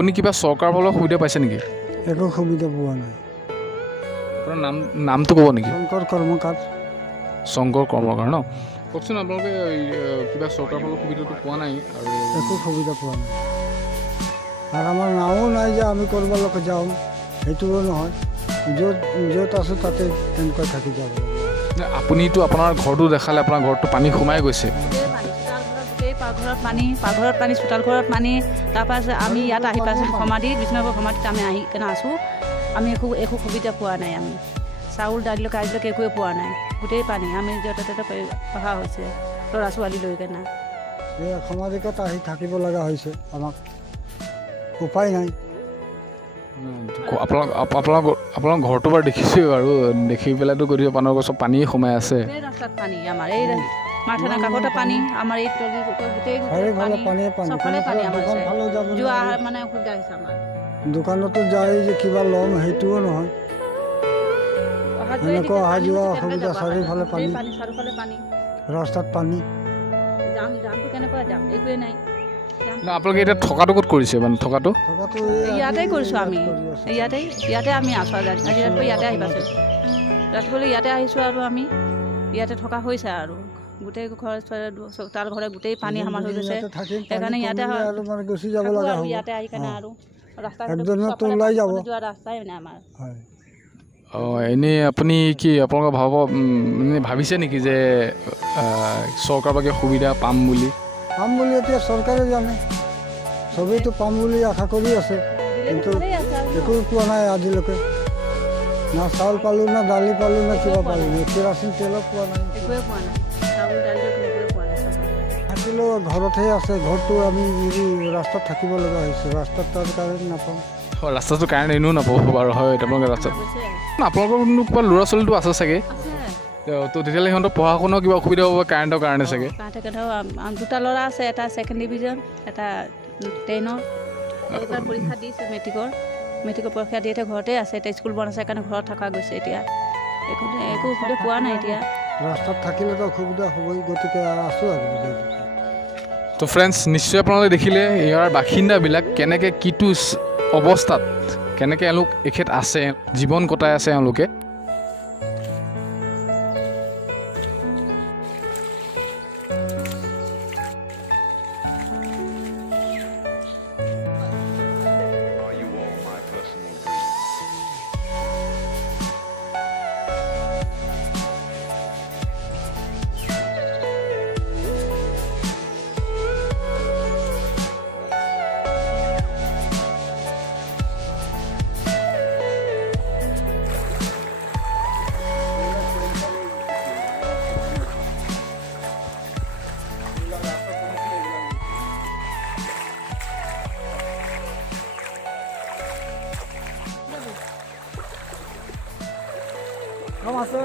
আপুনি কিবা চৰকাৰৰ ফালৰ সুবিধা পাইছে নেকি? একো সুবিধা পোৱা নাই। আপোনাৰ নামটো ক'ব নেকি? শংকৰ কৰ্মকাৰ। শংকৰ কৰ্মকাৰ ন? কওকচোন আপোনালোকে কিবা চৰকাৰৰ ফালৰ সুবিধাটো পোৱা নাই আৰু একো সুবিধা পোৱা নাই। আৰু আমাৰ নাও নাই যে আমি কৰিবলৈকে যাওঁ, সেইটোও নহয়। য'ত আছোঁ তাতে তেনেকৈ থাকি যাব। আপুনিতো আপোনাৰ ঘৰটো দেখালে, আপোনাৰ ঘৰটো পানী সোমাই গৈছে। পাকঘৰত পানী, চোতাল ঘৰত পানী। তাৰপৰা আমি ইয়াত আহি পাইছোঁ সমাধিত, বিষ্ণুপুৰ সমাধিত আমি আহি কেনে আছোঁ। আমি একো সুবিধা পোৱা নাই। আমি চাউল দালিলৈকে আজিলৈকে একোৱে পোৱা নাই। গোটেই পানী, আমি য'তে ত'তে অহা হৈছে ল'ৰা ছোৱালী লৈ কেনে। এই সমাধিকত আহি থাকিব লগা হৈছে, আমাক উপায় নাই। আপোনাৰ ঘৰটো বাৰু দেখিছোঁ আৰু দেখি পেলাইতো গতিকে আপোনালোকৰ চব পানী সোমাই আছে। ৰাস্তাত পানী, আমাৰ এই মাথানা কাষতে পানী, আমাৰ এই গোটেই চবফালে পানী আমাৰ যোৱা মানে অসুবিধা হৈছে আমাৰ। দোকানতো যায় যে কিবা ল'ম সেইটোও নহয়। এনেকুৱা অহা যোৱা অসুবিধা, চাৰিওফালে পানী, ৰাস্তাত পানী। জামটো কেনেকুৱা যাম, একোৱেই নাই। আপোনালোকে এতিয়া থকাটো ক'ত কৰিছে? মানে থকাটো ইয়াতেই কৰিছোঁ আমি, ইয়াতে আমি আছোঁ। আজি ৰাতিপুৱা ইয়াতে আহি পাইছোঁ, ৰাতিপুৱালৈ ইয়াতে আহিছোঁ আৰু আমি ইয়াতে থকা হৈছে আৰু গোটেই ঘৰ তাৰ ঘৰে গোটেই পানী সমান হৈ গৈছে। সেইকাৰণে ইয়াতে গুচি যাব লগা হ'ব। ইয়াতে আহি কেনে আৰু ৰাস্তা ওলাই যাব যোৱা ৰাস্তাই নাই আমাৰ। এনেই আপুনি কি আপোনালোকে ভাবিছে নেকি যে চৰকাৰৰ পৰা সুবিধা পাম বুলি? এতিয়া চৰকাৰে জানে, চবেইতো পাম বুলি আশা কৰি আছে, কিন্তু একো পোৱা নাই আজিলৈকে। না চাউল পালোঁ, না দালি পালোঁ, না কিবা পালোঁ, কেৰাচিন তেলো পোৱা নাই। থাকিলেও ঘৰতহে আছে। ঘৰটো আমি ৰাস্তাত থাকিব লগা হৈছে, ৰাস্তাত তাৰ কাৰণে নাপাওঁ। ৰাস্তাটো কাৰেণ্ট এনেও নাপাব বাৰু, হয় আপোনালোকে ৰাস্তাত। আপোনালোকৰ কিবা ল'ৰা ছোৱালীটো আছে চাগে, তো তেতিয়াহ'লে সিহঁতৰ পঢ়া শুনাও কিবা অসুবিধা হ'ব কাৰেণ্টৰ কাৰণে চাগে। দুটা ল'ৰা আছে, এটা 2nd ডিভিজন, এটা 10ৰ। এইবাৰ পৰীক্ষা দিছে মেট্ৰিকৰ পৰীক্ষা দি এতিয়া ঘৰতে আছে। এতিয়া স্কুল বন্ধ আছে, সেইকাৰণে ঘৰত থকা গৈছে। এতিয়া একো অসুবিধা পোৱা নাই। এতিয়া ৰাস্তাত থাকিলেতো অসুবিধা হ'বই, গতিকে আছোঁ আৰু। তো ফ্ৰেণ্ডছ, নিশ্চয় আপোনালোকে দেখিলে ইয়াৰ বাসিন্দাবিলাক কেনেকৈ কিটো অৱস্থাত, কেনেকৈ এওঁলোক এখেত আছে, জীৱন কটাই আছে এওঁলোকে। কাম আছে।